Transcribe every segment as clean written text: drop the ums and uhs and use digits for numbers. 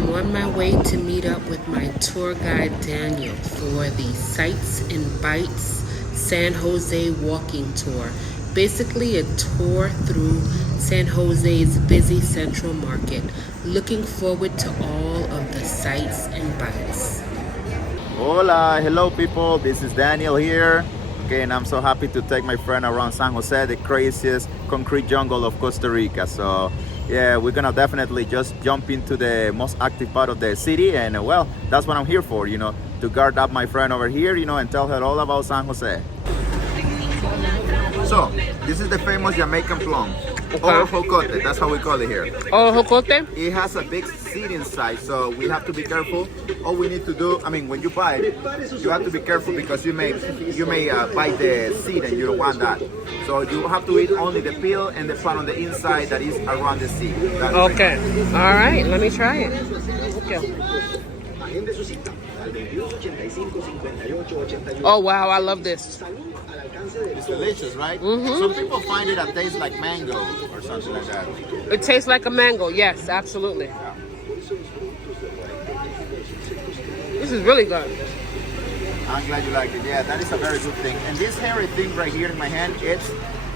I'm on my way to meet up with my tour guide Daniel for the Sights and Bites San Jose walking tour. Basically a tour through San Jose's busy central market. Looking forward to all of the sights and bites. Hola, hello people, this is Daniel here. Okay, and I'm so happy to take my friend around San Jose, the craziest concrete jungle of Costa Rica. So yeah, we're gonna definitely just jump into the most active part of the city, and well, that's what I'm here for, to guard up my friend over here, and tell her all about San Jose. So, this is the famous Jamaican plum, or jocote, that's how we call it here. Oh, jocote? It has a big seed inside, so we have to be careful. All we need to do, when you buy it, you have to be careful because you may bite the seed and you don't want that. So you have to eat only the peel and the part on the inside that is around the seed. Okay. All right, let me try it. Okay. Oh, wow, I love this. It's delicious, right? Mm-hmm. Some people find it tastes like mango or something like that. It tastes like a mango, yes, absolutely. Yeah. This is really good. I'm glad you like it. Yeah, that is a very good thing. And this hairy thing right here in my hand, it's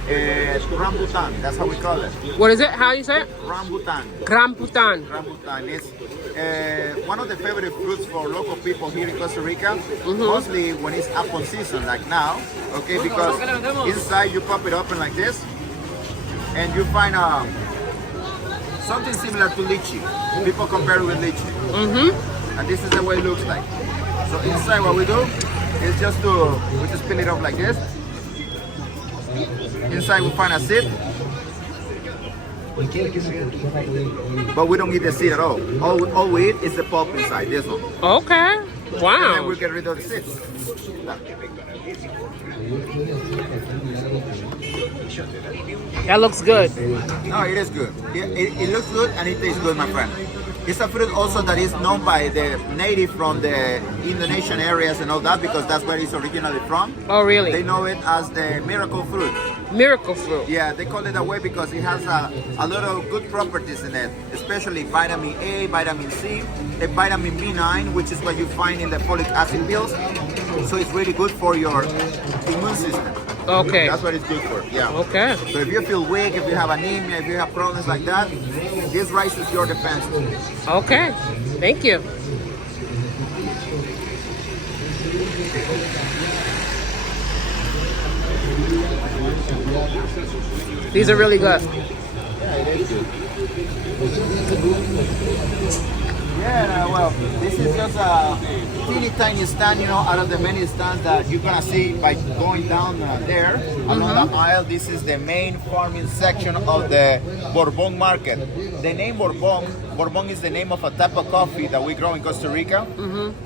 rambutan. That's how we call it. What is it? How do you say it? Rambutan. Rambutan. Rambutan. It's one of the favorite fruits for local people here in Costa Rica, mostly when it's apple season, like now, okay? Because inside you pop it open like this, and you find something similar to lychee. People compare it with lychee. And this is the way it looks like. So inside what we do is we just peel it off like this. Inside we find a seed, but we don't eat the seed at all. All we eat is the pulp inside, this one. Okay. Wow. And then we get rid of the seeds. That looks good. No, it is good. It looks good and it tastes good, my friend. It's a fruit also that is known by the native from the Indonesian areas and all that, because that's where it's originally from. Oh, really? They know it as the miracle fruit. Miracle fruit. Yeah, they call it that way because it has a lot of good properties in it, especially vitamin A, vitamin C, and vitamin B9, which is what you find in the folic acid pills. So it's really good for your immune system. Okay. That's what it's good for, yeah. Okay. So if you feel weak, if you have anemia, if you have problems like that, this raises your defense. Okay. Thank you. These are really good. Yeah, it is good. Yeah, well, this is just a teeny tiny stand, out of the many stands that you're gonna see by going down there along the aisle. This is the main farming section of the Bourbon market. The name Bourbon is the name of a type of coffee that we grow in Costa Rica.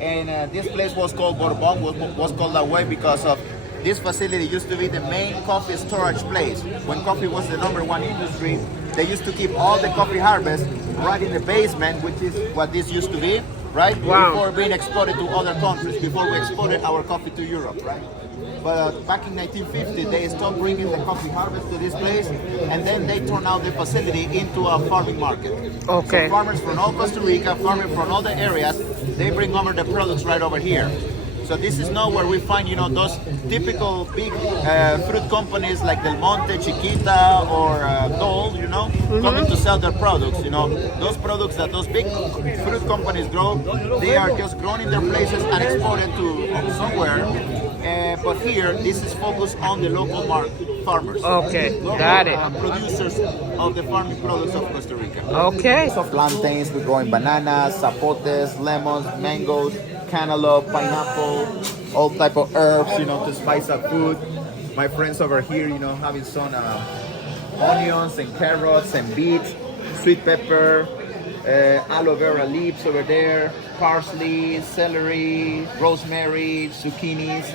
And this place was called Bourbon, was called that way because of this facility used to be the main coffee storage place. When coffee was the #1 industry, they used to keep all the coffee harvest right in the basement, which is what this used to be, right? Wow. Before being exported to other countries, before we exported our coffee to Europe, right? But back in 1950, they stopped bringing the coffee harvest to this place, and then they turned out the facility into a farming market. Okay. So farmers from all Costa Rica, farmers from all the areas, they bring over the products right over here. So this is not where we find, those typical big fruit companies like Del Monte, Chiquita, or Dole, coming to sell their products. Those products that those big fruit companies grow, they are just grown in their places and exported to somewhere. But here, this is focused on the local farmers. Okay, local, got it. Producers of the farming products of Costa Rica. Okay. So plantains, we're growing bananas, zapotes, lemons, mangoes, cantaloupe, pineapple, all type of herbs, to spice up food. My friends over here, having some onions and carrots and beets, sweet pepper, aloe vera leaves over there, parsley, celery, rosemary, zucchinis.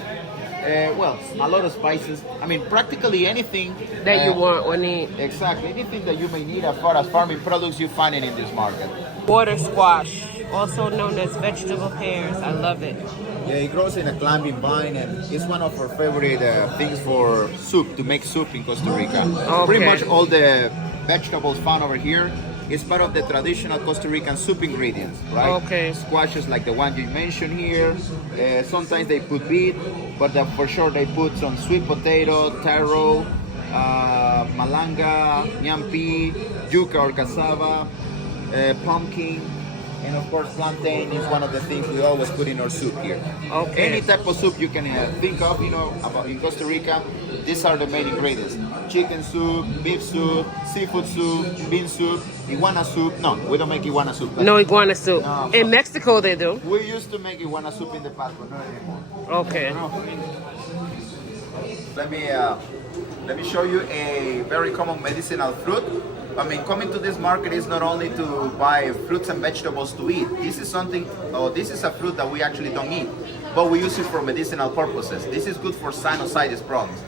Well, a lot of spices. Practically anything That you want or need. Exactly, anything that you may need as far as farming products, you find it in this market. Water squash, also known as vegetable pears. I love it. Yeah, it grows in a climbing vine, and it's one of our favorite things for soup, to make soup in Costa Rica. Okay. Pretty much all the vegetables found over here It's part of the traditional Costa Rican soup ingredients, right? Okay. Squashes like the one you mentioned here. Sometimes they put beet, but for sure they put some sweet potato, taro, malanga, nyampi, yuca or cassava, pumpkin, and of course plantain is one of the things we always put in our soup here. Okay. Any type of soup you can think of, about in Costa Rica, these are the main ingredients. Chicken soup, beef soup, seafood soup, bean soup, iguana soup. No, we don't make iguana soup. No iguana soup. No. In Mexico they do. We used to make iguana soup in the past, but not anymore. Okay. Let me show you a very common medicinal fruit. I mean, coming to this market is not only to buy fruits and vegetables to eat. This is a fruit that we actually don't eat, but we use it for medicinal purposes. This is good for sinusitis problems.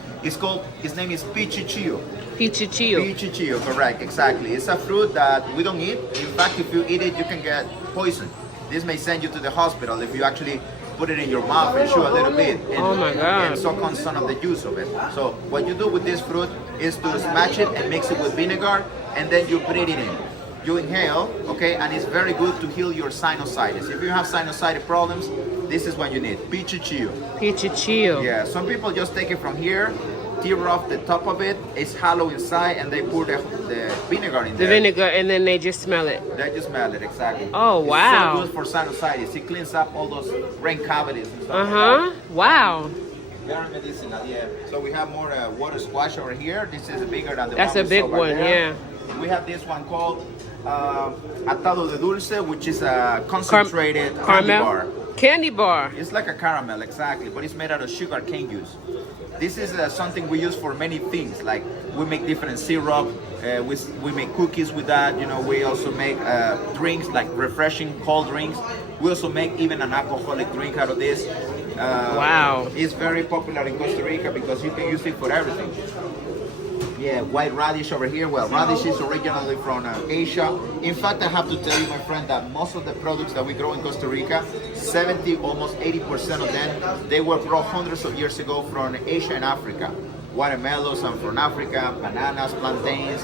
His name is pichichillo. Pichichillo. Pichichillo, correct, exactly. It's a fruit that we don't eat. In fact, if you eat it, you can get poison. This may send you to the hospital if you actually put it in your mouth and chew a little bit Oh my God. and suck on some of the juice of it. So what you do with this fruit is to smash it and mix it with vinegar, and then you breathe it in. You inhale, okay, and it's very good to heal your sinusitis. If you have sinusitis problems, this is what you need, pichichillo. Pichichillo. Yeah, some people just take it from here, tear off the top of it, it's hollow inside, and they pour the vinegar in The there. vinegar, and then they just smell it. They just smell it, exactly. Oh, wow. It's so good for sinusitis. It cleans up all those brain cavities and stuff. Uh-huh. Wow. Very medicinal, yeah. So we have more water squash over here. This is bigger than the That's one a we big saw right one, there. yeah. We have this one called atado de dulce, which is a concentrated candy Caramel? bar. Candy bar. It's like a caramel, exactly, but it's made out of sugar cane juice. This is something we use for many things, like we make different syrup, we make cookies with that, we also make drinks, like refreshing cold drinks. We also make even an alcoholic drink out of this. Wow. It's very popular in Costa Rica because you can use it for everything. Yeah, white radish over here. Well, radish is originally from Asia. In fact, I have to tell you, my friend, that most of the products that we grow in Costa Rica, 70, almost 80% of them, they were grown hundreds of years ago from Asia and Africa. Watermelons are from Africa, bananas, plantains.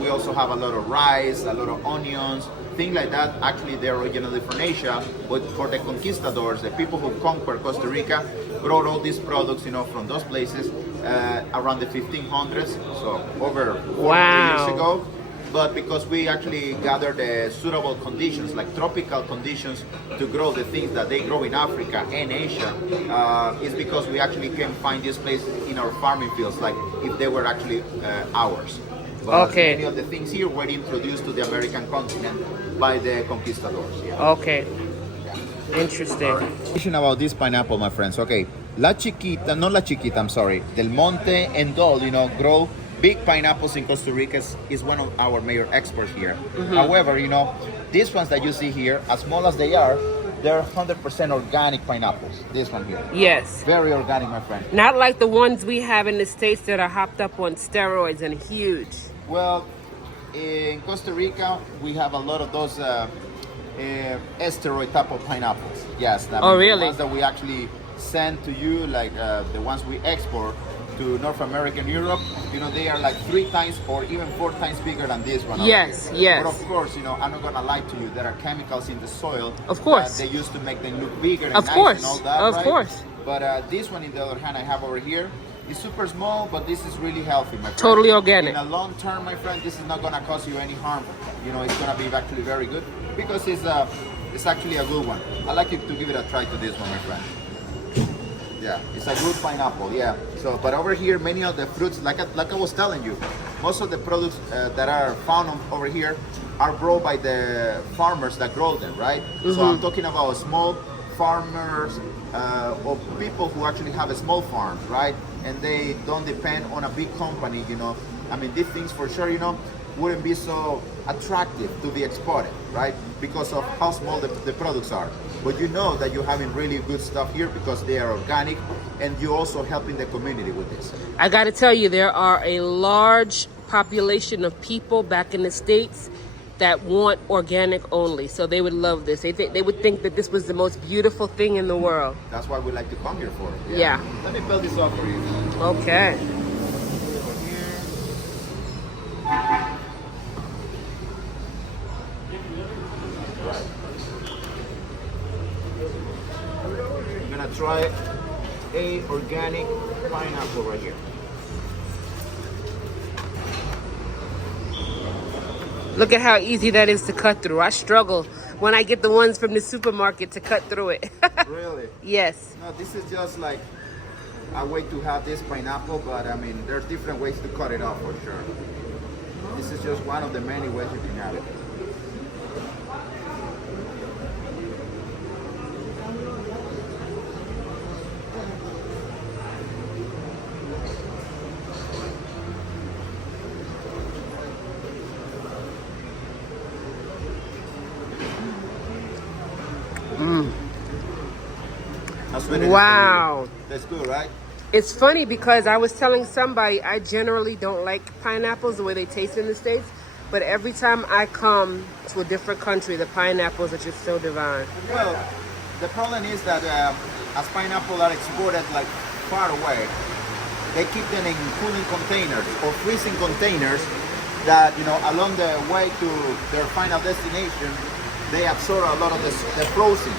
We also have a lot of rice, a lot of onions, things like that. Actually, they're originally from Asia, but for the conquistadors, the people who conquered Costa Rica, brought all these products, from those places around the 1500s, so over 400 years ago. But because we actually gathered the suitable conditions, like tropical conditions, to grow the things that they grow in Africa and Asia, is because we actually can find this place in our farming fields, like if they were actually ours. But Okay. many of the things here were introduced to the American continent by the conquistadors. Yeah. Okay. Interesting. Information about this pineapple, my friends. Okay, La Chiquita, not La Chiquita, I'm sorry. Del Monte and Dol, grow big pineapples in Costa Rica is one of our major exports here. However, these ones that you see here, as small as they are, they're 100% organic pineapples. This one here. Yes. Very organic, my friend. Not like the ones we have in the States that are hopped up on steroids and huge. Well, in Costa Rica, we have a lot of those esteroid type of pineapples. Yes. Oh, really? The ones that we actually send to you, like the ones we export to North America and Europe, they are like 3 times or even 4 times bigger than this one. Yes, yes. But of course, I'm not gonna lie to you. There are chemicals in the soil. Of course. That they used to make them look bigger and Of nice course, and all that. of right? course. But this one, in the other hand, I have over here. It's super small, but this is really healthy, my friend. Totally organic. In a long term, my friend, this is not gonna cause you any harm. It's gonna be actually very good because it's actually a good one. I like you to give it a try to this one, my friend. Yeah, it's a good pineapple. Yeah. So, but over here, many of the fruits, like I was telling you, most of the products that are found over here are grown by the farmers that grow them, right? So I'm talking about small farmers or people who actually have a small farm, right? And they don't depend on a big company. I mean, these things for sure, wouldn't be so attractive to be exported, right? Because of how small the products are. But that you're having really good stuff here because they are organic, and you're also helping the community with this. I got to tell you, there are a large population of people back in the States that want organic only. So they would love this. They would think that this was the most beautiful thing in the world. That's why we like to come here for it. Yeah. Let me build this up for you. Okay. gonna try a organic pineapple right here. Look at how easy that is to cut through. I struggle when I get the ones from the supermarket to cut through it. Really? Yes. No, this is just like a way to have this pineapple, but I mean, there's different ways to cut it off for sure. This is just one of the many ways you can have it. That's what it is. Wow. That's good, right? It's funny because I was telling somebody I generally don't like pineapples the way they taste in the States, but every time I come to a different country, the pineapples are just so divine. Well, the problem is that as pineapple are exported like far away, they keep them in cooling containers or freezing containers that, you know, along the way to their final destination, they absorb a lot of the frozen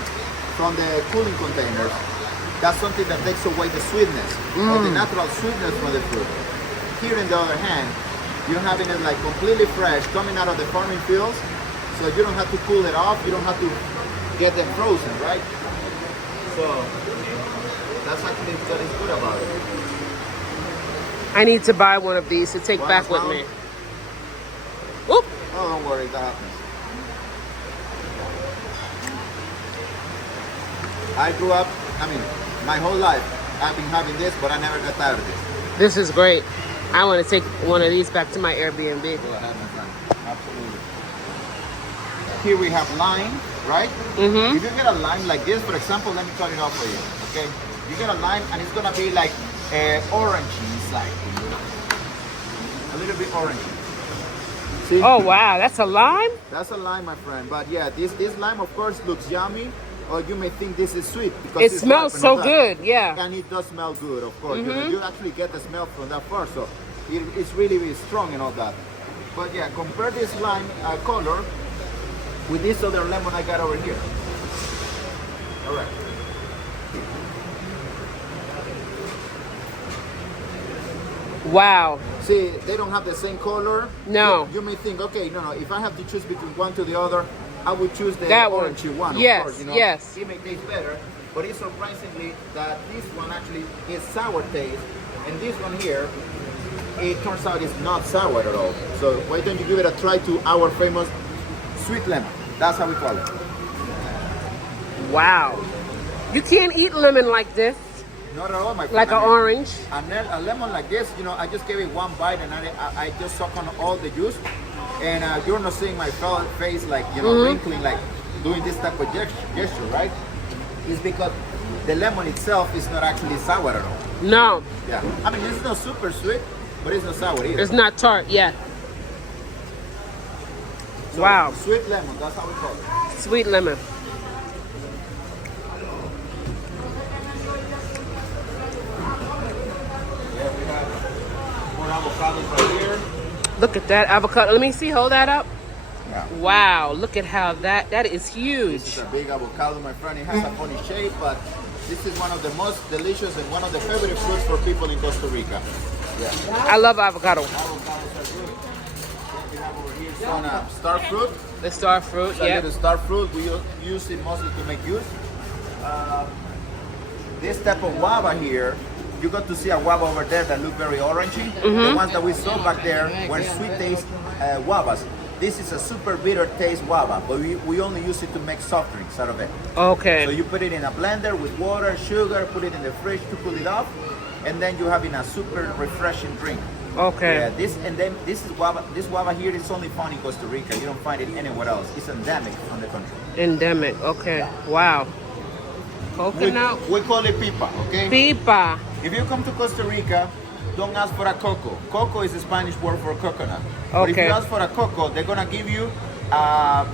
from the cooling containers. That's something that takes away the sweetness or the natural sweetness from the fruit. Here, on the other hand, you're having it like completely fresh, coming out of the farming fields, so you don't have to cool it off. You don't have to get them frozen, right? So that's actually what is good about it. I need to buy one of these to take back with me. Oop! Oh, don't worry, that happens. I grew up, I mean, my whole life I've been having this, but I never got tired of this. This is great. I want to take one of these back to my Airbnb. Go ahead, my friend. Absolutely. Here we have lime, right? Mm-hmm. If you get a lime like this, for example, let me cut it off for you, okay? You get a lime and it's gonna be like orangey inside. A little bit orangey. See? Oh, wow. That's a lime? That's a lime, my friend. But yeah, this lime, of course, looks yummy. Or you may think this is sweet because It it's smells ripe so and good, yeah. And it does smell good, of course. You actually get the smell from that first, so it's really, really strong and all that. But yeah, compare this lime color with this other lemon I got over here. All right. Wow. See, they don't have the same color. No. You may think, okay, no, if I have to choose between one to the other, I would choose the That one. orangey one, Yes, of course. You know, yes. It may taste better, but it's surprisingly that this one actually is sour taste, and this one here, it turns out it's not sour at all. So why don't you give it a try to our famous sweet lemon? That's how we call it. Wow. You can't eat lemon like this, Not at all, my friend. like an orange. A lemon like this, you know, I just gave it one bite and I just suck on all the juice. And you're not seeing my face like, you know, wrinkling, like doing this type of gesture, right? It's because the lemon itself is not actually sour at all. No, Yeah. I mean, it's not super sweet, but it's not sour either. it's not tart, yeah. So, Wow. Sweet lemon, that's how we call it. Sweet lemon. Yeah, we have more avocados right here. Look at that avocado. Let me see, hold that up. Yeah. Wow, look at how that is This huge. is a big avocado, my friend. It has a funny shape, but this is one of the most delicious and one of the favorite fruits for people in Costa Rica. Yeah. I love avocado. Avocados are good. Then we have over here some star fruit. The star fruit, So yeah. the star fruit, we use it mostly to make juice. This type of guava here, you got to see a guava over there that look very orangey. The ones that we saw back there were sweet taste guavas. This is a super bitter taste guava, but we only use it to make soft drinks out of it. Okay. So you put it in a blender with water, sugar, put it in the fridge to cool it off, and then you're having a super refreshing drink. Okay. Yeah, this is guava. This guava here is only found in Costa Rica. You don't find it anywhere else. It's endemic on the country. Endemic. Okay. Wow. Coconut. We call it pipa, okay? Pipa. If you come to Costa Rica, don't ask for a coco. Coco is the Spanish word for coconut. But if you Okay. ask for a coco, they're gonna give you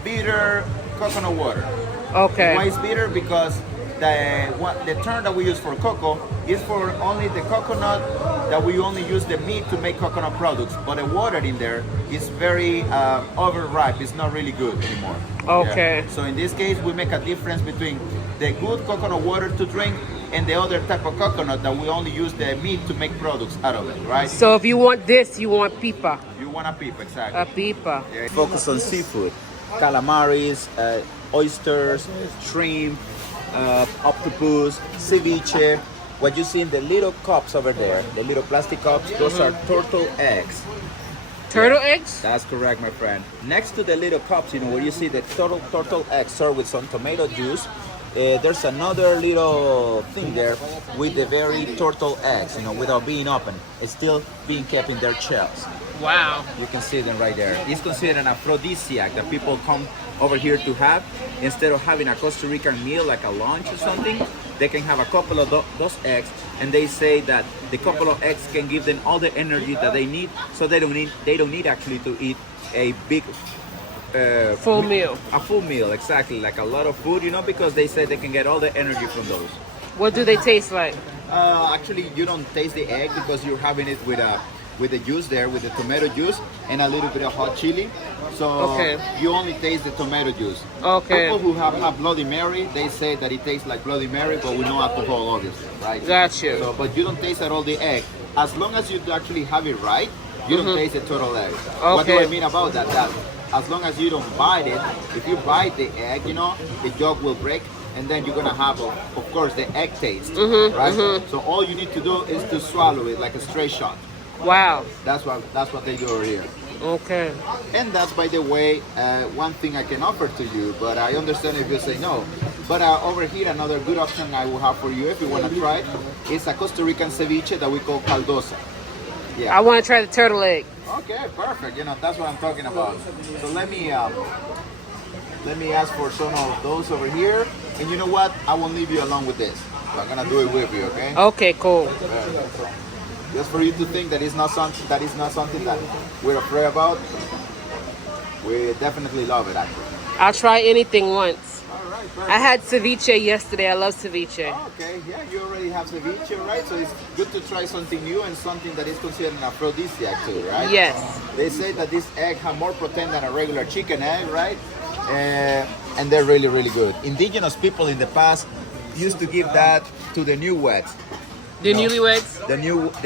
bitter coconut water. Okay. Why is bitter? Because the term that we use for cocoa is for only the coconut that we only use the meat to make coconut products, but the water in there is very overripe. It's not really good anymore. Okay. Yeah. So in this case, we make a difference between the good coconut water to drink and the other type of coconut that we only use the meat to make products out of it, right? So if you want this, you want pipa. You want a pipa, exactly. A pipa. Yeah. Focus on seafood, calamaris, oysters, shrimp, octopus, ceviche. What you see in the little cups over there, the little plastic cups, those are turtle eggs. Turtle eggs? That's correct, my friend. Next to the little cups, where you see the turtle eggs served with some tomato juice, there's another little thing there with the very turtle eggs, without being open. It's still being kept in their shells. Wow. You can see them right there. It's considered an aphrodisiac that people come over here to have. Instead of having a Costa Rican meal like a lunch or something, they can have a couple of those eggs, and they say that the couple of eggs can give them all the energy that they need, so they don't need actually to eat a big full meal. A full meal, exactly, like a lot of food, because they say they can get all the energy from those. What do they taste like? Actually, you don't taste the egg because you're having it with the juice there, with the tomato juice and a little bit of hot chili. So you only taste the tomato juice. Okay. People who have Bloody Mary, they say that it tastes like Bloody Mary, but with no alcohol, obviously, right? Gotcha. So, but you don't taste at all the egg. As long as you actually have it right, you don't taste the total egg. Okay. What do I mean about that? That as long as you don't bite it, if you bite the egg, the yolk will break, and then you're gonna have, of course, the egg taste, right? So all you need to do is to swallow it like a straight shot. Wow. That's what they do over here. Okay. And that's, by the way, one thing I can offer to you, but I understand if you say no. But over here, another good option I will have for you if you want to try it is a Costa Rican ceviche that we call caldosa. I want to try the turtle egg. Okay, perfect. That's what I'm talking about. So let me ask for some of those over here. And you know what? I won't leave you alone with this. So I'm gonna do it with you, okay? Okay, cool. Just for you to think that is not something that we're afraid about. We definitely love it, actually. I'll try anything once. All right, perfect. I had ceviche yesterday. I love ceviche. Okay, yeah, you already have ceviche, right? So it's good to try something new and something that is considered an aphrodisiac too, right? Yes. They say that this egg has more protein than a regular chicken egg, right? And they're really, really good. Indigenous people in the past used to give that to the newlyweds. The newlyweds? The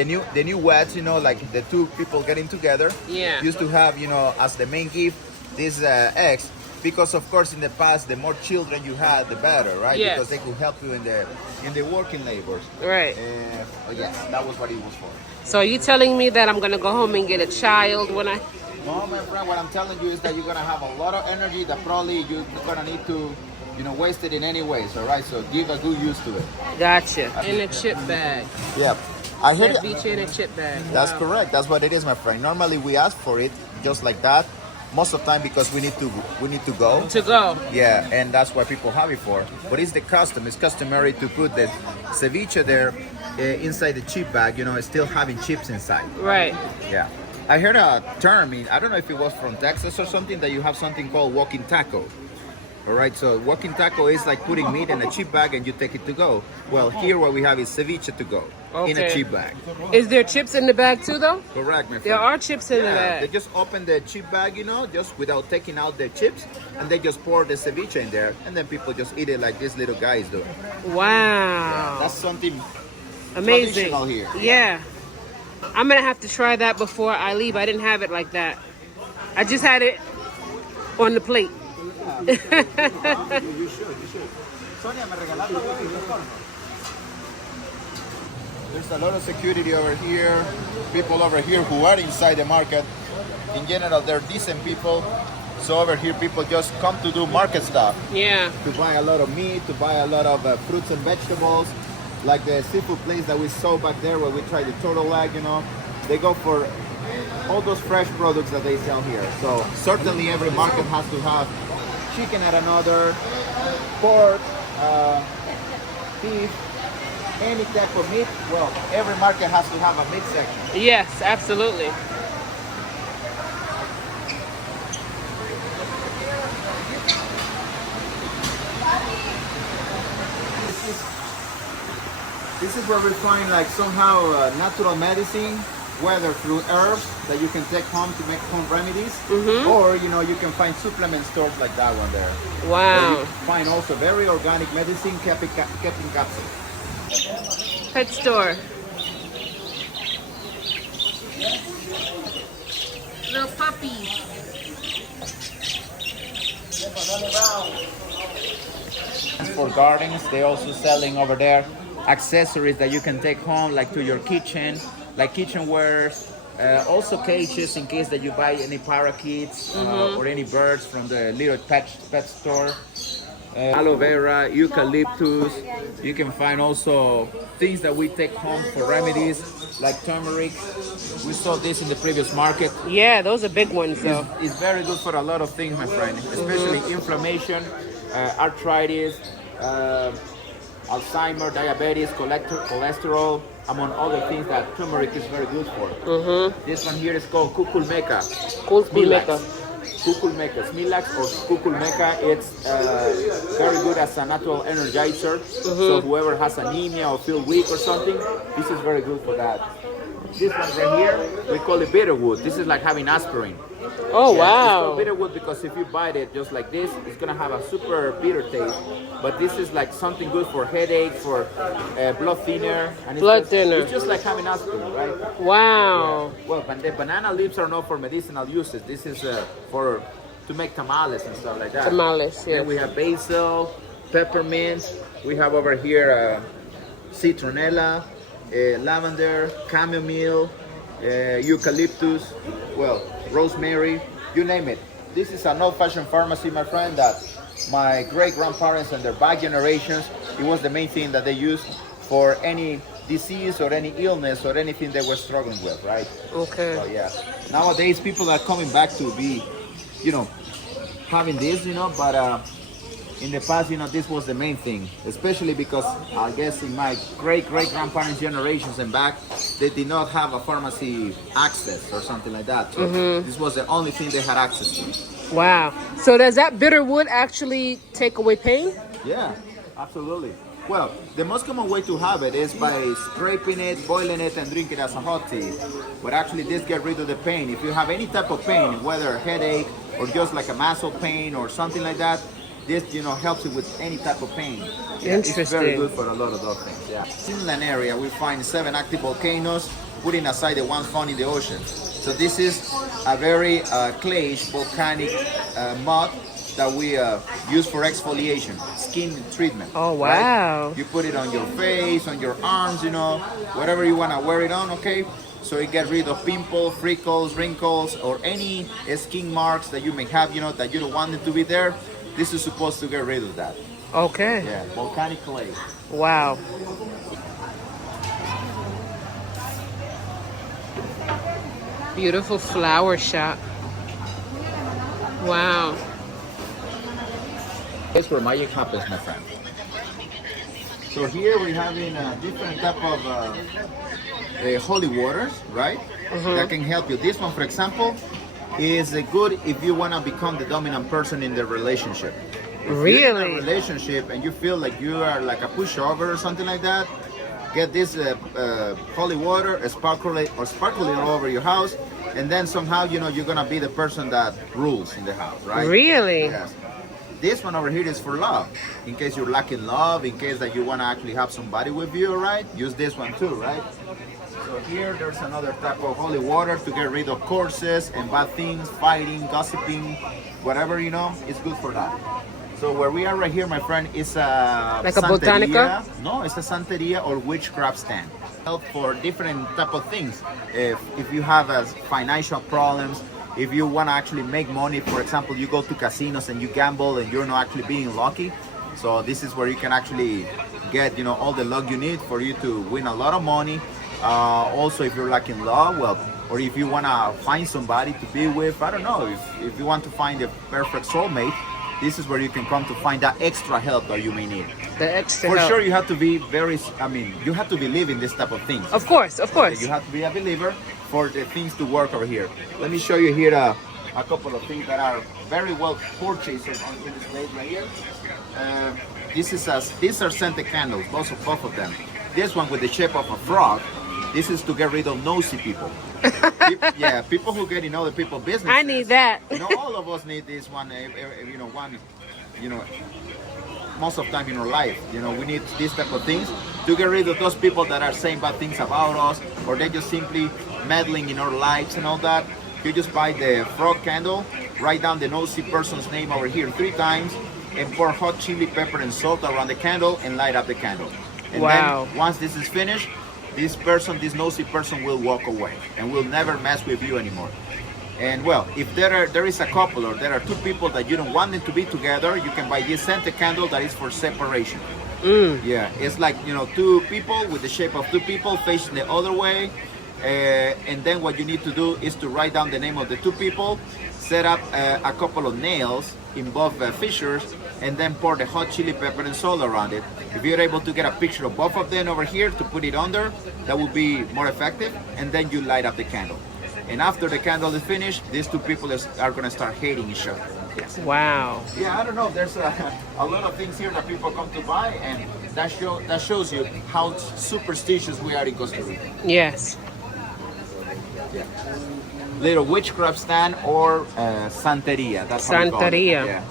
newlyweds, like the two people getting together. Yeah. Used to have, as the main gift, these eggs. Because of course, in the past, the more children you had, the better, right? Yes. Because they could help you in the working labors. Right. Yes, that was what it was for. So are you telling me that I'm gonna go home and get a child when I? No, my friend. What I'm telling you is that you're gonna have a lot of energy that probably you're gonna need to, waste it in any ways. All right. So give a good use to it. Gotcha. In a chip bag. Yeah. I heard it. Ceviche in a chip bag. That's Wow. correct. That's what it is, my friend. Normally we ask for it just like that. Most of the time because we need to go. To go. Yeah, and that's what people have it for. But it's the custom. It's customary to put the ceviche there inside the chip bag. Still having chips inside. Right. Yeah. I heard a term. I don't know if it was from Texas or something, that you have something called walking taco. All right, so walking taco is like putting meat in a chip bag and you take it to go. Well, here what we have is ceviche to go in a chip bag. Is there chips in the bag too, though? Correct, my friend. There are chips in the bag. They just open the chip bag, just without taking out the chips, and they just pour the ceviche in there, and then people just eat it like this little guy is doing. Wow. That's something amazing traditional here. Yeah. I'm gonna have to try that before I leave. I didn't have it like that. I just had it on the plate. You should. Sonia, me regalaste There's a lot of security over here, people over here who are inside the market. In general, they're decent people. So over here, people just come to do market stuff. Yeah. To buy a lot of meat, to buy a lot of fruits and vegetables. Like the seafood place that we saw back there where we tried the turtle egg, They go for all those fresh products that they sell here. So certainly every market has to have chicken at another, pork, beef, any type of meat. Well, every market has to have a meat section. Yes, absolutely. This is where we find like somehow natural medicine, whether through herbs that you can take home to make home remedies, or you can find supplement stores like that one there. Wow. Where you find also very organic medicine kept in capsules. Pet store. Little puppies. For gardens, they're also selling over there accessories that you can take home, like to your kitchen, like kitchenware. Also cages in case that you buy any parakeets or any birds from the little pet store. Aloe vera, eucalyptus. You can find also things that we take home for remedies, like turmeric. We saw this in the previous market. Yeah, those are big ones though. It's very good for a lot of things, my friend, especially inflammation, arthritis, Alzheimer, diabetes, cholesterol, among other things that turmeric is very good for. This one here is called kukulmeka. Kukulmeka, Smilax or kukulmeka, it's very good as a natural energizer. So whoever has anemia or feel weak or something, this is very good for that. This one right here, we call it bitterwood. This is like having aspirin. Oh, yeah, wow. It's called bitterwood because if you bite it just like this, it's gonna have a super bitter taste. But this is like something good for headache, for blood thinner. And it's just like having aspirin, right? Wow. Yeah. Well, but the banana leaves are not for medicinal uses. This is to make tamales and stuff like that. Tamales, yes. Then we have basil, peppermint. We have over here citronella, lavender, chamomile, eucalyptus, well, rosemary, you name it. This is an old-fashioned pharmacy, my friend, that my great-grandparents and their back generations, it was the main thing that they used for any disease or any illness or anything they were struggling with, right? Okay. So, yeah. Nowadays, people are coming back to be, having this, but in the past, this was the main thing, especially because I guess in my great-grandparents' generations and back, they did not have a pharmacy access or something like that. So this was the only thing they had access to. Wow. So does that bitter wood actually take away pain? Yeah, absolutely. Well, the most common way to have it is by scraping it, boiling it, and drinking it as a hot tea. But actually, this gets rid of the pain. If you have any type of pain, whether headache or just like a muscle pain or something like that, this, helps you with any type of pain. Yeah, interesting. It's very good for a lot of those things. Yeah. Inland area, we find 7 active volcanoes, putting aside the ones found in the ocean. So this is a very clayish volcanic mud that we use for exfoliation, skin treatment. Oh, wow. Right? You put it on your face, on your arms, whatever you want to wear it on, okay? So it gets rid of pimples, freckles, wrinkles, or any skin marks that you may have, that you don't want it to be there. This is supposed to get rid of that. Okay. Yeah, volcanic clay. Wow. Beautiful flower shop. Wow. That's where magic happens, my friend. So here we're having a different type of holy waters, right? That can help you. This one, for example, is good if you want to become the dominant person in the relationship. If really? You're in a relationship and you feel like you are like a pushover or something like that, get this holy water, sparkling all over your house, and then somehow you're gonna be the person that rules in the house, right? Really? Yes. This one over here is for love. In case you're lacking love, in case that you want to actually have somebody with you, right? Use this one too, right? So here, there's another type of holy water to get rid of curses and bad things, fighting, gossiping, whatever, it's good for that. So where we are right here, my friend, is a like a botanica? No, it's a Santeria or witchcraft stand. Help for different type of things. If you have financial problems, if you want to actually make money, for example, you go to casinos and you gamble and you're not actually being lucky. So this is where you can actually get, all the luck you need for you to win a lot of money. Also, if you're lacking love, or if you want to find somebody to be with, I don't know, if you want to find a perfect soulmate, this is where you can come to find that extra help that you may need. The extra For help. sure, you have to be you have to believe in this type of things. Of course. You have to be a believer for the things to work over here. Let me show you here a couple of things that are very well purchased in this place right here. These are scented candles, both of them. This one with the shape of a frog, this is to get rid of nosy people. People who get in other people's business. I need that. All of us need this one. most of the time in our life. You know, we need these type of things to get rid of those people that are saying bad things about us, or they just simply meddling in our lives and all that. You just buy the frog candle, write down the nosy person's name over here 3 times, and pour hot chili pepper and salt around the candle and light up the candle. And Wow. then once this is finished, this nosy person will walk away and will never mess with you anymore. And well, if there is a couple or there are 2 people that you don't want them to be together, you can buy this scented candle that is for separation. Yeah, it's like, you know, 2 people with the shape of 2 people facing the other way. And then what you need to do is to write down the name of the 2 people, set up a couple of nails in both fissures, and then pour the hot chili pepper and salt around it. If you're able to get a picture of both of them over here to put it under, that will be more effective. And then you light up the candle. And after the candle is finished, these 2 people are going to start hating each other. Yes. Wow. Yeah, I don't know. There's a lot of things here that people come to buy, and that shows you how superstitious we are in Costa Rica. Yes. Yeah. Little witchcraft stand or Santeria. That's how we call it. Santeria. Yeah.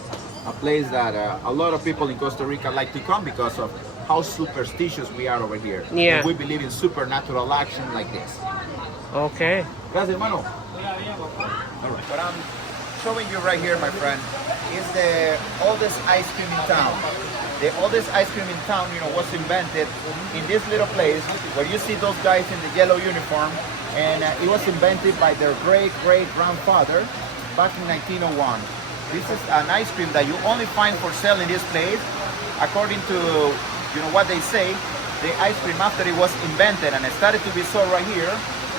A place that a lot of people in Costa Rica like to come because of how superstitious we are over here. Yeah. And we believe in supernatural action like this. Okay. Gracias, hermano. All right. What I'm showing you right here, my friend, is the oldest ice cream in town. The oldest ice cream in town, you know, was invented in this little place where you see those guys in the yellow uniform, and it was invented by their great-great-grandfather back in 1901. This is an ice cream that you only find for sale in this place. According to, you know, what they say, the ice cream after it was invented and it started to be sold right here,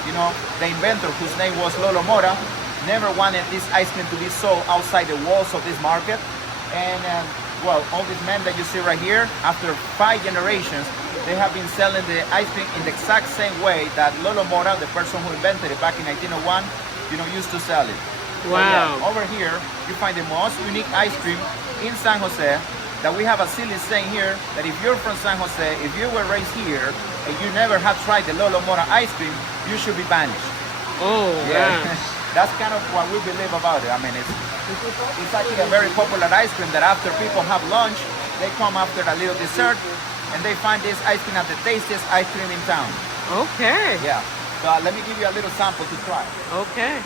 you know, the inventor, whose name was Lolo Mora, never wanted this ice cream to be sold outside the walls of this market. And well, all these men that you see right here, after 5 generations, they have been selling the ice cream in the exact same way that Lolo Mora, the person who invented it back in 1901, you know, used to sell it. Wow. So, yeah, over here, you find the most unique ice cream in San Jose, that we have a silly saying here, that if you're from San Jose, if you were raised here, and you never have tried the Lolo Mora ice cream, you should be banished. Oh, Yeah. wow. That's kind of what we believe about it. I mean, it's actually a very popular ice cream that after people have lunch, they come after a little dessert, and they find this ice cream as the tastiest ice cream in town. Okay. Yeah. So let me give you a little sample to try. Okay.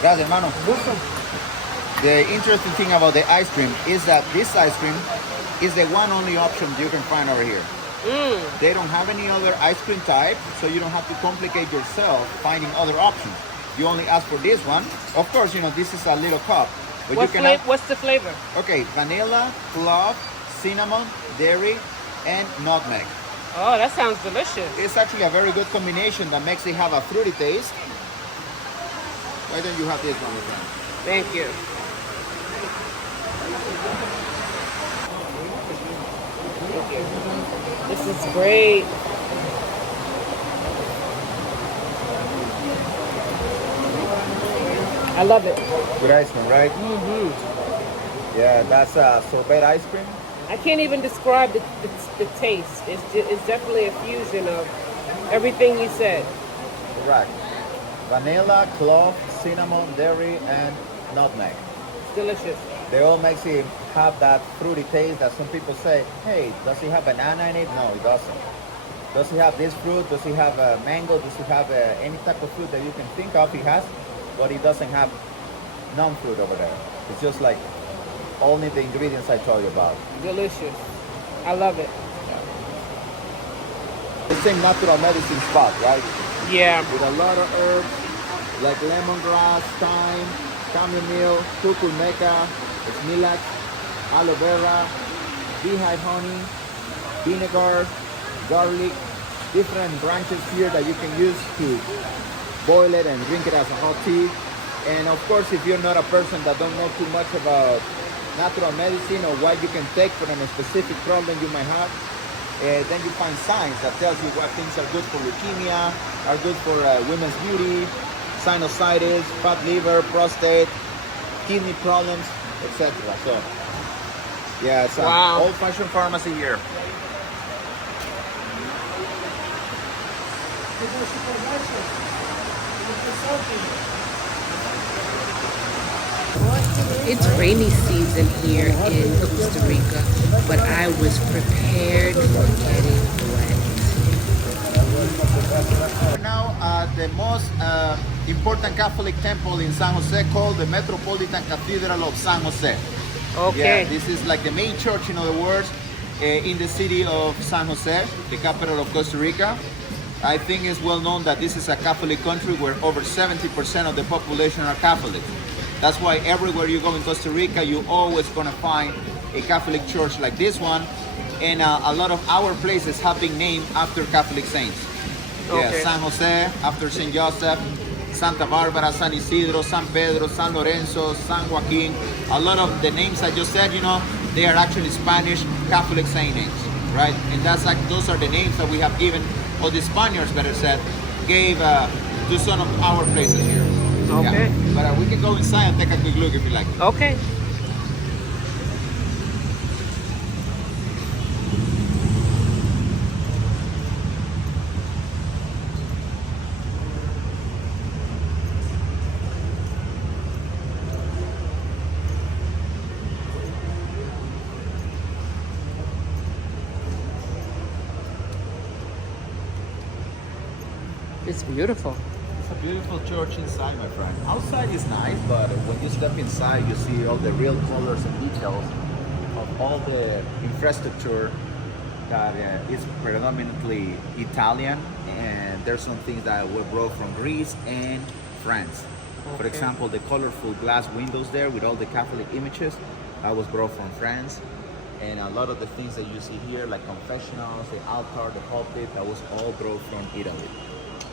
Gracias, hermano. The interesting thing about the ice cream is that this ice cream is the one only option you can find over here. They don't have any other ice cream type, so you don't have to complicate yourself finding other options. You only ask for this one. Of course, you know, this is a little cup. But you can What's the flavor? okay, vanilla, clove, cinnamon, dairy, and nutmeg. Oh, that sounds delicious. It's actually a very good combination that makes it have a fruity taste. Why don't you have this one, my friend? Thank you. This is great. I love it. Good ice cream, right? Mm-hmm. Yeah, that's sorbet ice cream. I can't even describe the taste. It's definitely a fusion of everything you said. Correct. Vanilla, clove, cinnamon, dairy, and nutmeg. Delicious. They all makes it have that fruity taste that some people say, hey, does it have banana in it? No, it doesn't. Does it have this fruit? Does it have mango? Does it have any type of fruit that you can think of? It has, but it doesn't have non-fruit over there. It's just like only the ingredients I told you about. Delicious. I love it. It's a natural medicine spot, right? Yeah. With a lot of herbs like lemongrass, thyme, chamomile, curcumeca, smilax, aloe vera, beehive honey, vinegar, garlic, different branches here that you can use to boil it and drink it as a hot tea. And of course, if you're not a person that don't know too much about natural medicine or what you can take for a specific problem you might have, Then you find signs that tells you what things are good for leukemia, are good for women's beauty, sinusitis, fat liver, prostate, kidney problems, etc. So, yeah, it's an Wow. old-fashioned pharmacy here. It's rainy season here in Costa Rica, but I was prepared for getting wet. We're now at the most important Catholic temple in San Jose called the Metropolitan Cathedral of San Jose. Okay. Yeah, this is like the main church, in other words, in the city of San Jose, the capital of Costa Rica. I think it's well known that this is a Catholic country where over 70% of the population are Catholic. That's why everywhere you go in Costa Rica, you're always gonna find a Catholic church like this one. And a lot of our places have been named after Catholic saints. Yeah, Okay. San Jose, after Saint Joseph, Santa Barbara, San Isidro, San Pedro, San Lorenzo, San Joaquin. A lot of the names I just said, they are actually Spanish Catholic saint names, right? And those are the names that we have given, or the Spaniards, better said, gave to some of our places here. Okay. Yeah. But we can go inside and take a quick look if you like. Okay. It's beautiful. It's a beautiful church inside, my friend. Outside is nice, but when you step inside, you see all the real colors and details of all the infrastructure that is predominantly Italian, and there's some things that were brought from Greece and France. For Okay. example, the colorful glass windows there with all the Catholic images, that was brought from France. And a lot of the things that you see here, like confessionals, the altar, the pulpit, that was all brought from Italy.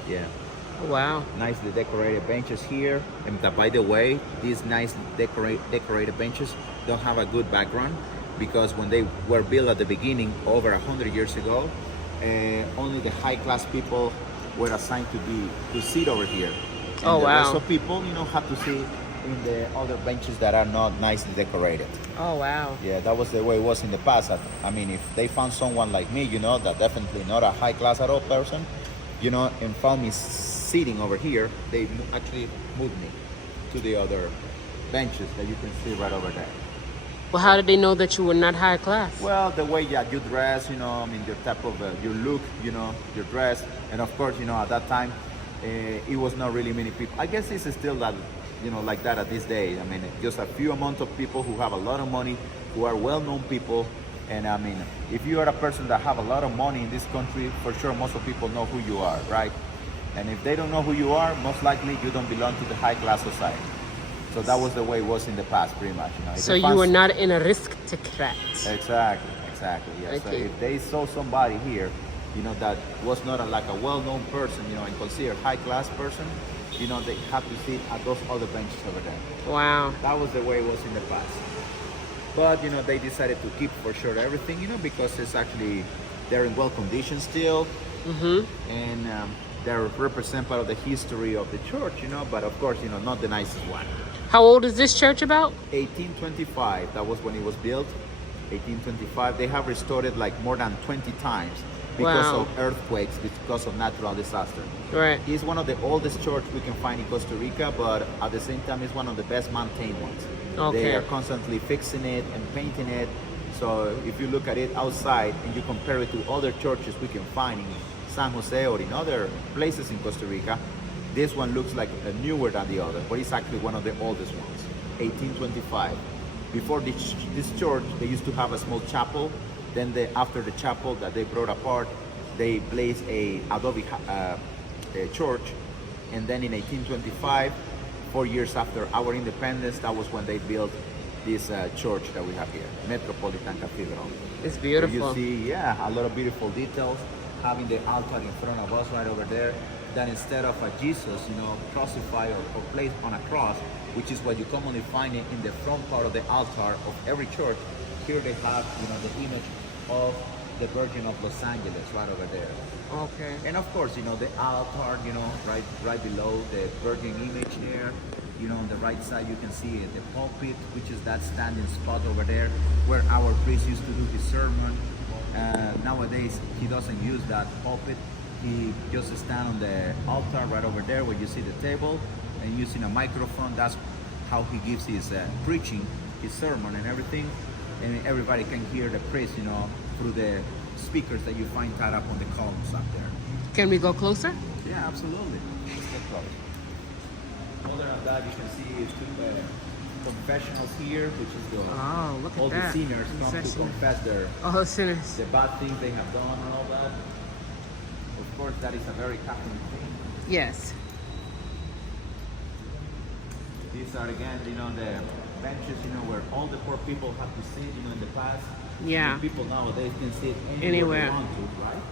Yeah. Wow. Nicely decorated benches here. And by the way, these nice decorated benches don't have a good background, because when they were built at the beginning over 100 years ago, only the high class people were assigned to sit over here. And Oh, the wow. rest of people, have to sit in the other benches that are not nicely decorated. Oh, wow. Yeah, that was the way it was in the past. I mean, if they found someone like me, that definitely not a high class at all person, and found me sitting over here, they actually moved me to the other benches that you can see right over there. Well, how did they know that you were not high class? Well, the way you dress, your type of, your look, your dress. And of course, at that time, it was not really many people. I guess it's still that, like that at this day. I mean, just a few amount of people who have a lot of money, who are well-known people. And I mean, if you are a person that have a lot of money in this country, for sure, most of people know who you are, right? And if they don't know who you are, most likely you don't belong to the high-class society. So that was the way it was in the past, pretty much. If So they you found were not in a aristocrat. Exactly, yeah. So Okay. if they saw somebody here, that was not like a well-known person, and considered high-class person, they have to sit at those other benches over there. Wow. That was the way it was in the past. But, they decided to keep for sure everything, because it's actually, they're in well condition still. And they represent part of the history of the church, but of course, not the nicest one. How old is this church about? 1825, that was when it was built. 1825. They have restored it like more than 20 times because Wow. of earthquakes, because of natural disaster. Right. It's one of the oldest churches we can find in Costa Rica, but at the same time, it's one of the best maintained ones. Okay. They are constantly fixing it and painting it. So if you look at it outside and you compare it to other churches we can find in San Jose or in other places in Costa Rica, this one looks like newer than the other, but it's actually one of the oldest ones, 1825. Before this church, they used to have a small chapel. Then after the chapel that they brought apart, they placed a adobe church. And then in 1825, 4 years after our independence, that was when they built this church that we have here, Metropolitan Cathedral. It's Where beautiful. you see, a lot of beautiful details, having the altar in front of us right over there. That instead of a Jesus, crucified or placed on a cross, which is what you commonly find in the front part of the altar of every church, here they have, the image of the Virgin of Los Angeles right over there. Okay. And of course, you know, the altar, you know, right below the Virgin image there. You know, on the right side you can see the pulpit, which is that standing spot over there where our priest used to do his sermon. Nowadays he doesn't use that pulpit. He just stands on the altar right over there where you see the table, and using a microphone, that's how he gives his preaching, his sermon and everything. And everybody can hear the priest, you know, through the speakers that you find tied up on the columns up there. Can we go closer? Yeah, absolutely. Let's get close. Other than that, you can see two confessionals here, which is the Look at all that. the sinners come to confess their Oh, sinners. the bad things they have done and all that. Of course, that is a very Catholic thing. Yes. These are again, you know, the benches, you know, where all the poor people have to sit, you know, in the past. Yeah. The people nowadays can sit Anywhere. they want to, right?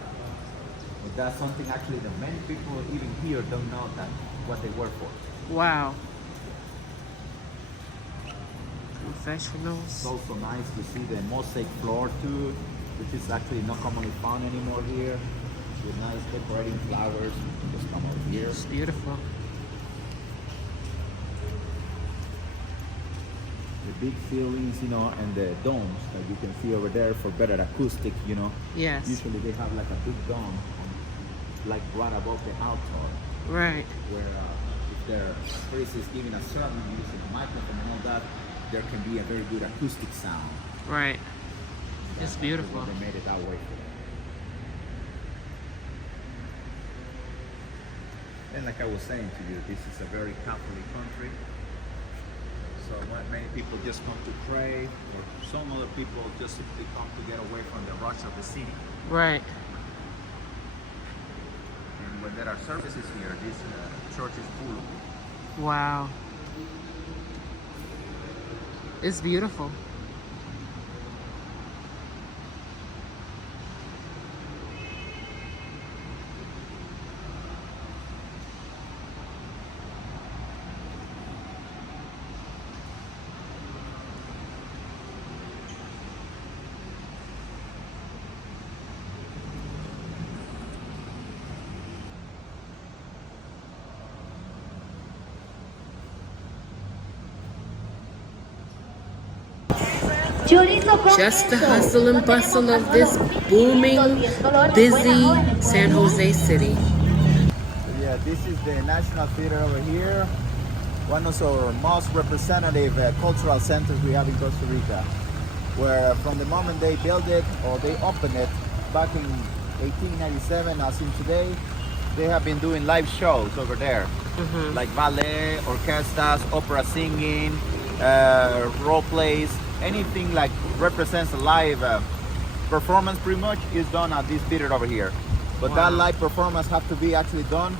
But that's something actually that many people even here don't know that what they work for. Wow. Confessionals. It's also nice to see the mosaic floor too, which is actually not commonly found anymore here. With nice decorating flowers. Just come over here. It's beautiful. The big ceilings, you know, and the domes that you can see over there for better acoustic, you know. Yes. Usually they have like a big dome, like right above the altar, Right. where if their priest is giving a sermon using a microphone and all that, there can be a very good acoustic sound. Right. It's That's beautiful. why they made it that way for them. And like I was saying to you, this is a very Catholic country. So many people just come to pray, or some other people just simply come to get away from the rush of the city. Right. And when there are services here, this church is full of people. Wow. It's beautiful. Just the hustle and bustle of this booming, busy San Jose city. Yeah, this is the National Theater over here. One of our most representative cultural centers we have in Costa Rica, where from the moment they built it or they opened it back in 1897 as in today, they have been doing live shows over there, like ballet, orchestras, opera singing, role plays, anything like represents a live performance pretty much is done at this theater over here. But Wow. that live performance have to be actually done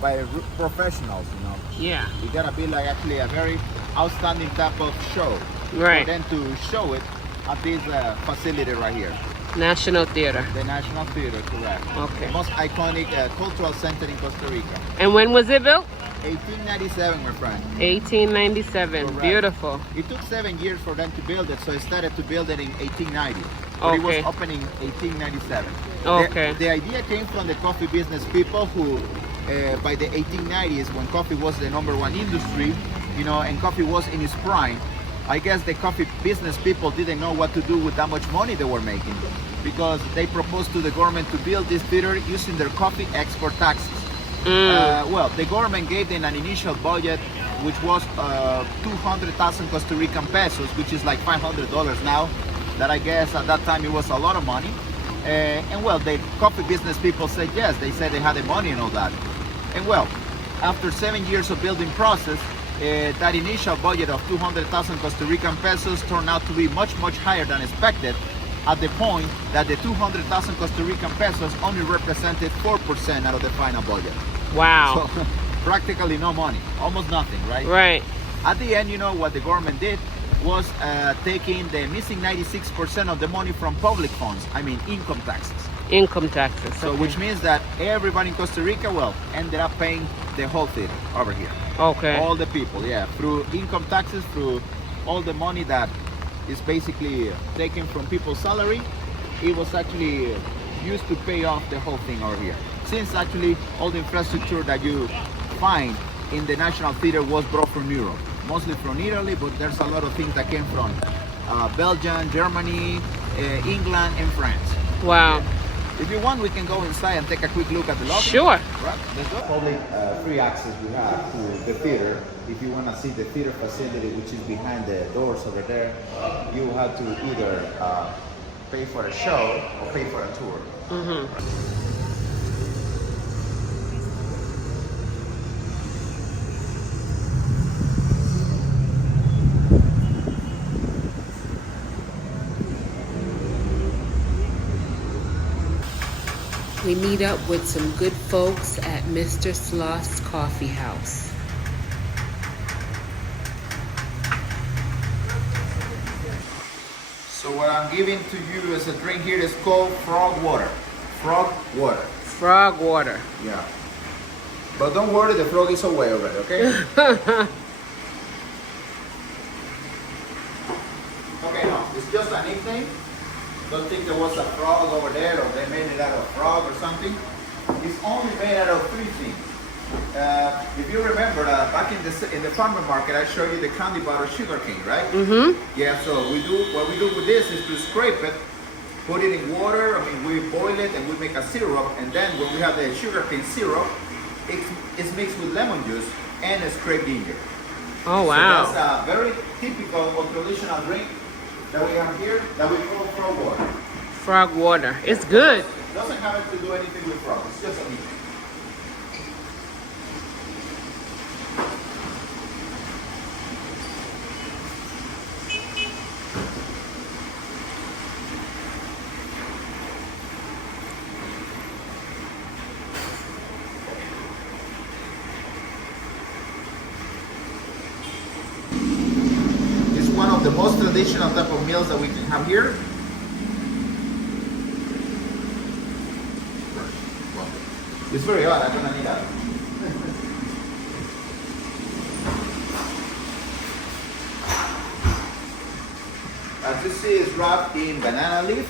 by professionals, you know. Yeah. It gotta be like actually a very outstanding type of show. Right. For them to show it at this facility right here. National Theater. The National Theater, correct. Okay. The most iconic cultural center in Costa Rica. And when was it built? 1897, my friend. 1897. Correct. Beautiful. It took 7 years for them to build it, so they started to build it in 1890. But it was Okay. opening 1897. Okay. The idea came from the coffee business people who, by the 1890s, when coffee was the #1 industry, you know, and coffee was in its prime, I guess the coffee business people didn't know what to do with that much money they were making, because they proposed to the government to build this theater using their coffee export taxes. Well, the government gave them an initial budget which was 200,000 Costa Rican pesos, which is like $500 now. That I guess at that time it was a lot of money. And well, the coffee business people said yes. They said they had the money and all that. And well, after 7 years of building process, that initial budget of 200,000 Costa Rican pesos turned out to be much higher than expected, at the point that the 200,000 Costa Rican pesos only represented 4% out of the final budget. Wow. So practically no money, almost nothing, right? Right. At the end, you know, what the government did was taking the missing 96% of the money from public funds, I mean income taxes. Income taxes. So Okay. which means that everybody in Costa Rica, well, ended up paying the whole theater over here. Okay. All the people, yeah, through income taxes, through all the money that is basically taken from people's salary, it was actually used to pay off the whole thing over here. Since actually all the infrastructure that you find in the National Theater was brought from Europe, mostly from Italy, but there's a lot of things that came from Belgium, Germany, England, and France. Wow. If you want, we can go inside and take a quick look at the lobby. Sure. Right? Let's go. Public free access we have to the theater. If you want to see the theater facility, which is behind the doors over there, you have to either pay for a show or pay for a tour. Mm-hmm. We meet up with some good folks at Mr. Sloth's Coffee House. So what I'm giving to you as a drink here is called frog water. Frog water. Frog water. Yeah. But don't worry, the frog is away already, okay? Okay, no, it's just a nickname. Don't think there was a frog over there or they made it out of frog or something. It's only made out of three things. If you remember, back in the farmer market, I showed you the candy bar sugar cane, right? Mm-hmm. Yeah, so what we do with this is to scrape it, put it in water, we boil it and we make a syrup, and then when we have the sugar cane syrup, it's mixed with lemon juice and a scraped ginger. Oh, wow. So that's a very typical or traditional drink that we have here that we call frog water. Frog water. It's good. It doesn't have to do anything with frog, it's just a meat. One of the most traditional type of meals that we can have here. It's very hot, I'm gonna need that. As you see, it's wrapped in banana leaf.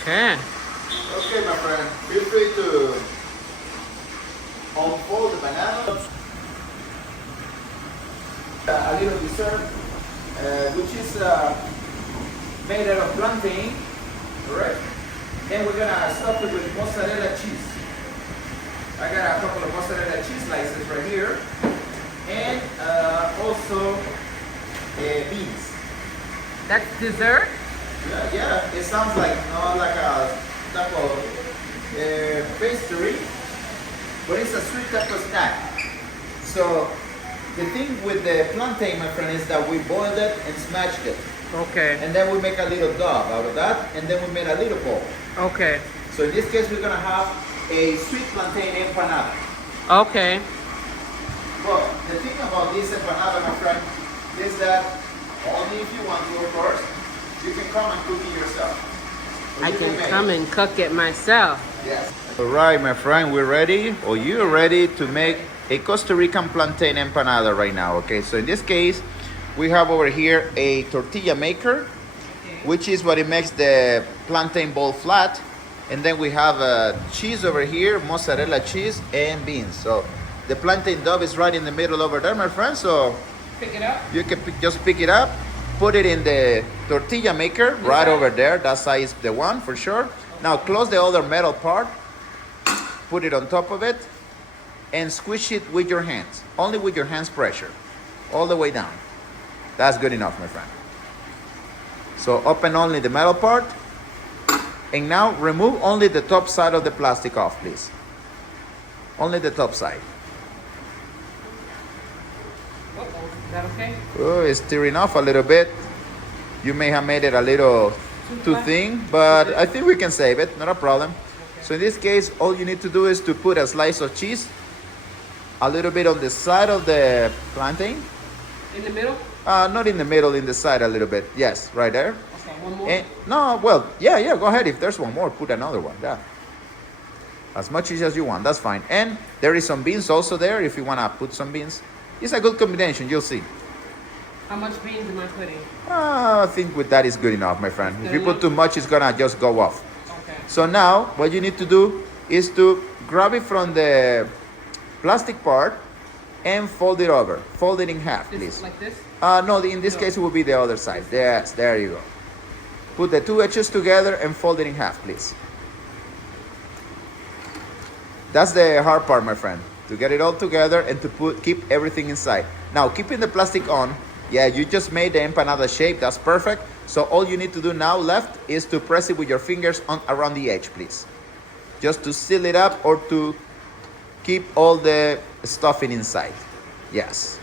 Okay. Okay, my friend, feel free to unfold the banana. A little dessert, which is made out of plantain, alright? And we're gonna stuff it with mozzarella cheese. I got a couple of mozzarella cheese slices right here, and also beans. That's dessert? Yeah, it sounds like like a type of pastry, but it's a sweet type of snack. So the thing with the plantain, my friend, is that we boiled it and smashed it. Okay. And then we make a little dough out of that, and then we made a little ball. Okay. So in this case, we're gonna have a sweet plantain empanada. Okay. But the thing about this empanada, my friend, is that only if you want to, of course, you can come and cook it yourself. I can come and cook it myself. Yes. All right, my friend, we're ready, or you're ready to make a Costa Rican plantain empanada right now. Okay, so in this case, we have over here a tortilla maker, which is what it makes the plantain ball flat. And then we have cheese over here, mozzarella cheese, and beans. So the plantain dough is right in the middle over there, my friend. So Pick it up. you can just pick it up, put it in the tortilla maker right over there. That side is the one for sure. Now close the other metal part, put it on top of it, and squish it with your hands. Only with your hands pressure, all the way down. That's good enough, my friend. So open only the metal part, and now remove only the top side of the plastic off, please. Only the top side. Is that okay? Oh, it's tearing off a little bit. You may have made it a little too thin, but I think we can save it, not a problem. So in this case, all you need to do is to put a slice of cheese, a little bit on the side of the plantain. In the middle? Not in the middle, in the side a little bit. Yes, right there. Okay, one more? And, no, well, yeah, go ahead. If there's one more, put another one. Yeah. As much cheese as you want, that's fine. And there is some beans also there if you want to put some beans. It's a good combination, you'll see. How much beans am I putting? I think with that is good enough, my friend. If you put too much, it's gonna just go off. Okay. So now, what you need to do is to grab it from the plastic part and fold it over. Fold it in half, please. Like this? No, in this case, it will be the other side. Yes, there you go. Put the two edges together and fold it in half, please. That's the hard part, my friend. To get it all together and to keep everything inside. Now, keeping the plastic on, yeah, you just made the empanada shape. That's perfect. So all you need to do now left is to press it with your fingers around the edge, please. Just to seal it up or to keep all the stuffing inside. Yes.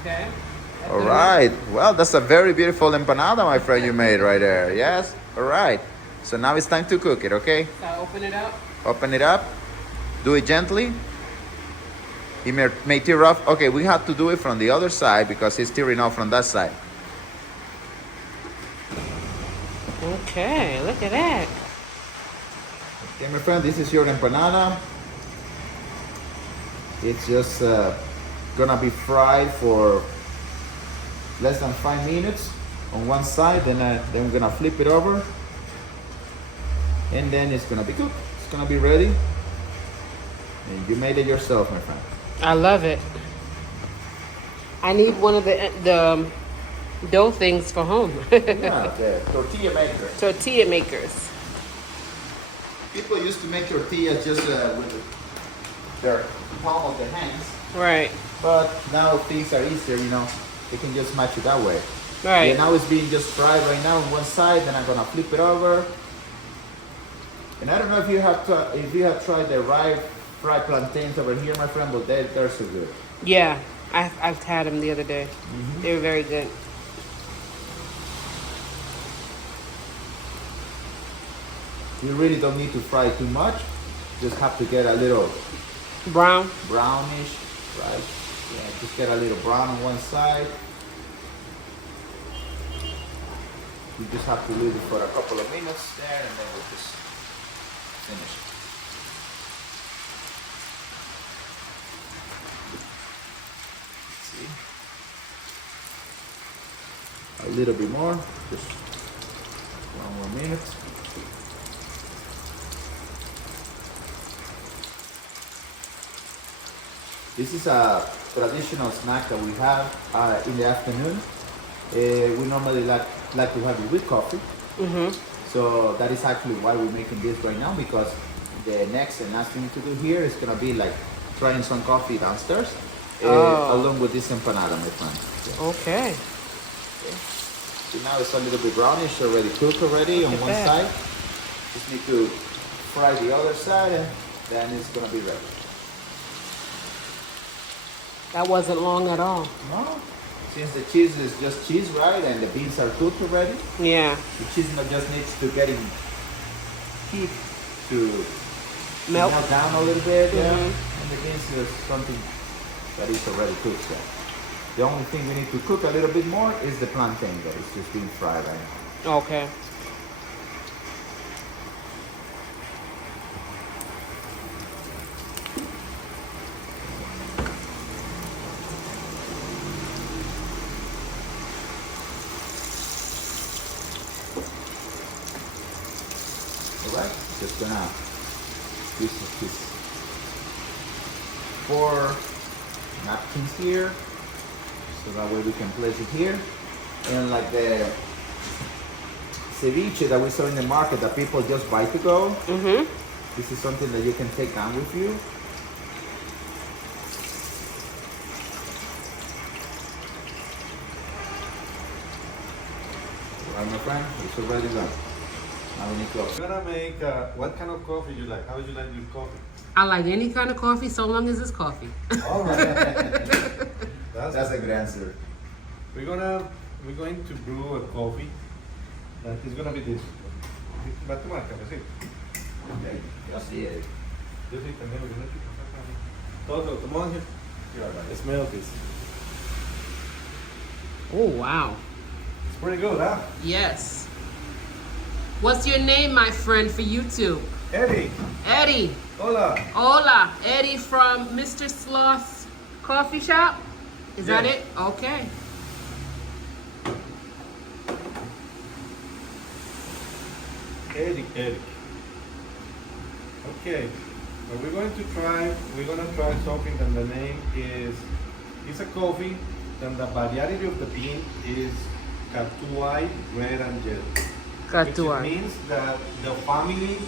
Okay. All right. Well, that's a very beautiful empanada, my friend, you made right there. Yes. All right. So now it's time to cook it, okay? So I open it up. Open it up. Do it gently. It may tear off. Okay, we have to do it from the other side because it's tearing off from that side. Okay, look at that. Okay, my friend, this is your empanada. It's just gonna be fried for less than 5 minutes on one side. Then we're gonna flip it over, and then it's gonna be cooked. It's gonna be ready. And you made it yourself, my friend. I love it. I need one of the dough things for home. Yeah, the tortilla maker. Tortilla makers. People used to make tortillas just with their palm of their hands. Right. But now things are easier, you know. They can just match it that way. Right. Yeah, now it's being just fried right now on one side, then I'm gonna flip it over. And I don't know if you have tried the fried plantains over here, my friend, but they're so good. Yeah, I've had them the other day. Mm-hmm. They were very good. You really don't need to fry too much. Just have to get a little brownish, right? Yeah, just get a little brown on one side. You just have to leave it for a couple of minutes there, and then we'll just finish it. A little bit more, just 1 more minute. This is a traditional snack that we have in the afternoon. We normally like to have it with coffee. Mm-hmm. So that is actually why we're making this right now, because the next and last thing to do here is gonna be like trying some coffee downstairs along with this empanada, my friend. Yeah. Okay. So now it's a little bit brownish, already cooked already on one side. Just need to fry the other side, and then it's gonna be ready. That wasn't long at all. No, since the cheese is just cheese, right, and the beans are cooked already. Yeah. The cheese just needs to get in heat to melt down a little bit. Mm-hmm. Yeah, and the beans is something that is already cooked. So. The only thing we need to cook a little bit more is the plantain that is just being fried right now. Okay. Alright, just gonna use this 4 napkins here. So that way we can place it here. And like the ceviche that we saw in the market that people just buy to go. Mm-hmm. This is something that you can take down with you. Alright, my friend, it's already done. Now we need to I'm gonna make, what kind of coffee you like? How would you like your coffee? I like any kind of coffee, so long as it's coffee. All right. That's a good answer. We're going to brew a coffee that is gonna be this. Va a tomar cafecito. Okay, yo sí. Yo sí también, porque no quiero pasar café. Todos lo tomamos here. Smell this. Oh, wow. It's pretty good, huh? Yes. What's your name, my friend, for YouTube? Eddie, Eddie. hola. Hola. Eddie from Mr. Sloth's coffee shop? Is that Yes. it? Okay. Eric. Okay, so we're gonna try something that the name is, it's a coffee, then the variety of the bean is Catuai, red and yellow. Catuai. Which means that the family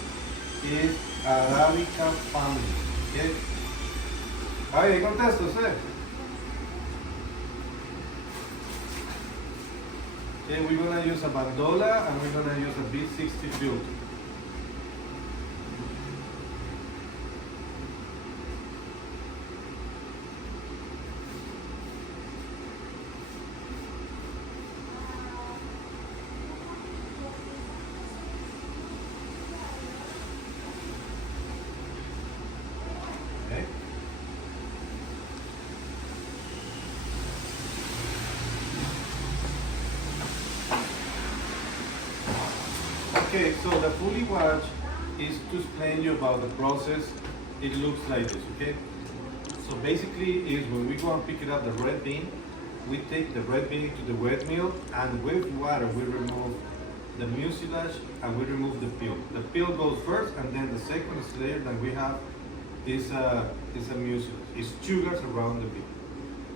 is Arabica family. Okay? Ay, contesto, José. Okay, we're gonna use a bandola and we're gonna use a B60 filter. Okay. Okay, so the fully watch is to explain you about the process. It looks like this, okay? So basically is when we go and pick it up the red bean, we take the red bean to the wet mill and with water we remove the mucilage and we remove the peel. The peel goes first and then the second layer that we have is a mucilage. It's sugars around the bean.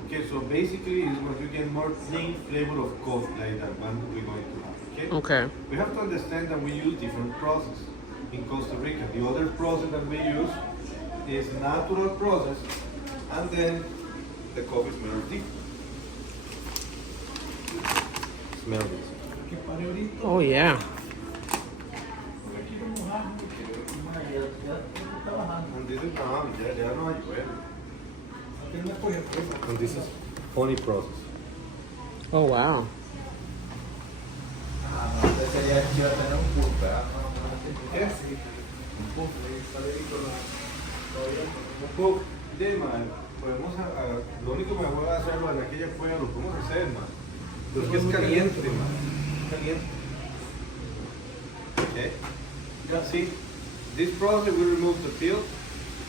Okay, so basically is when you get more clean flavor of coffee like that one we're going to have. Okay? Okay. We have to understand that we use different processes in Costa Rica. The other process that we use is natural process, and then the coffee smells different. Smell this. Oh, yeah. And this is ya no hay bueno. And this is honey process. Oh, wow. Sería chido tener un puff, ¿verdad? ¿Qué? Un poco de man, lo único que me voy a hacerlo en aquella fuera lo podemos hacer, man. Pero es que es caliente, man. Es caliente. Okay. See, this process we remove the peel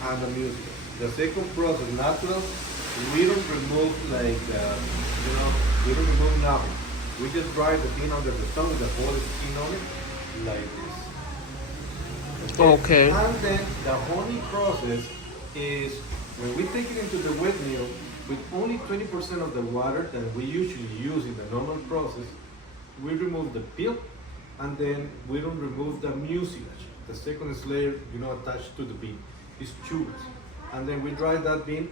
and the mucus. The second process, natural, we don't remove like, we don't remove nothing. We just dry the bean under the sun with the whole skin on it, like this. Okay. And then the honey process is when we take it into the wet mill with only 20% of the water that we usually use in the normal process, we remove the peel and then we don't remove the mucilage. The second layer, attached to the bean is sugars. And then we dry that bean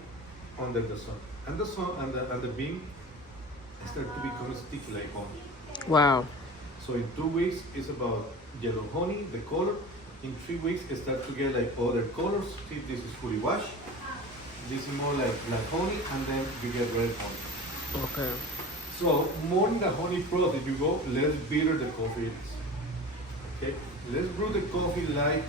under the sun. And the sun and the bean start to become sticky like honey. Wow. So in 2 weeks, it's about yellow honey, the color. In 3 weeks, it starts to get like other colors. See, this is fully washed. This is more like honey, and then you get red honey. Okay. So more in the honey process you go, less bitter the coffee is. Okay, let's brew the coffee like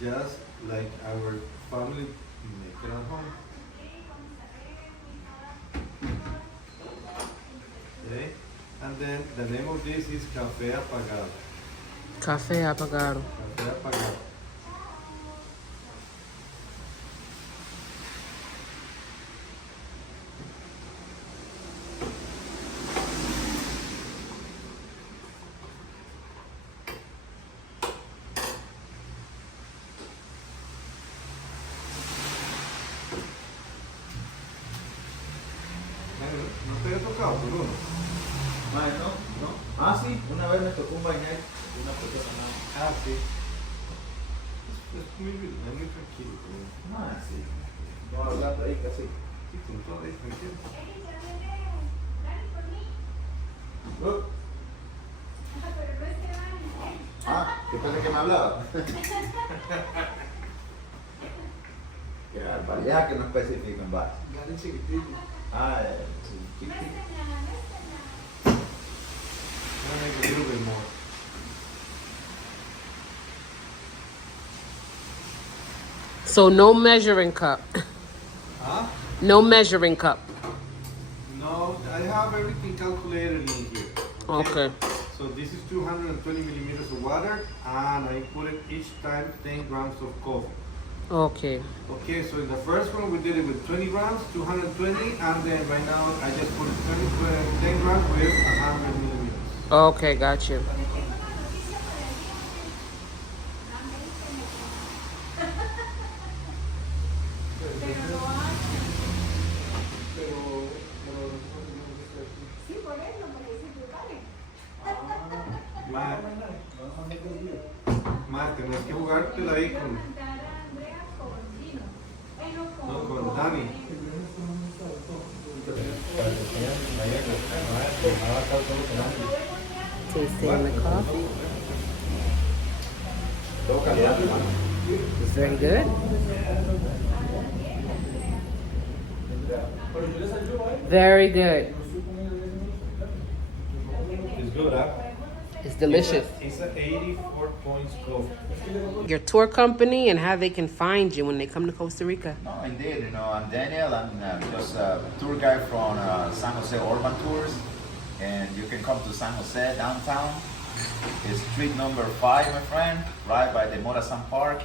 just like our family make it at home. Okay, and then the name of this is Café Apagado. Café apagado. Café Apagado. ¿No te he tocado, Bruno? No. Ah, sí, una vez me tocó un bañar una persona más. Ah, sí. Es muy tranquilo. Ah, sí. Vamos hablando ahí casi. Sí, con todo ahí, tranquilo. Yo pensé que me hablaba. Qué barbaridad que no especifican base. Ah, chiquitito. A little bit more. So no measuring cup. Huh? No measuring cup. No, I have everything calculated in here. Okay. So this is 220 millimeters of water, and I put it each time 10 grams of coffee. Okay. Okay, so in the first one we did it with 20 grams, 220, and then right now I just put 10 grams with 100 millimeters. Okay, got you. Más, tenés que jugártela ahí con Dani. Tasting the coffee. It's very good. Very good. It's good, huh? It's delicious. It's an 84 points coffee. Your tour company and how they can find you when they come to Costa Rica. No, indeed. You know, I'm Daniel. I'm just a tour guide from San Jose Urban Tours, and you can come to San Jose downtown. It's street number 5, my friend, right by the Morazan Park.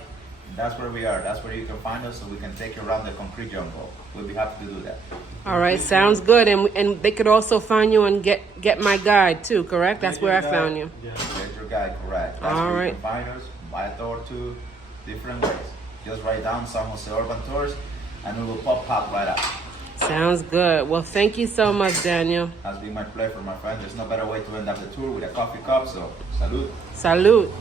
That's where we are. That's where you can find us, so we can take you around the concrete jungle. We'll be happy to do that. All right, sounds good. And they could also find you and get my guide too, correct? That's where I found you. Yeah. Get your guide, correct. That's All where right. you can find us by a door to different ways. Just write down San Jose Urban Tours, and it will pop right up. Sounds good. Well, thank you so much, Daniel. Has been my pleasure, my friend. There's no better way to end up the tour with a coffee cup, so salud. Salud.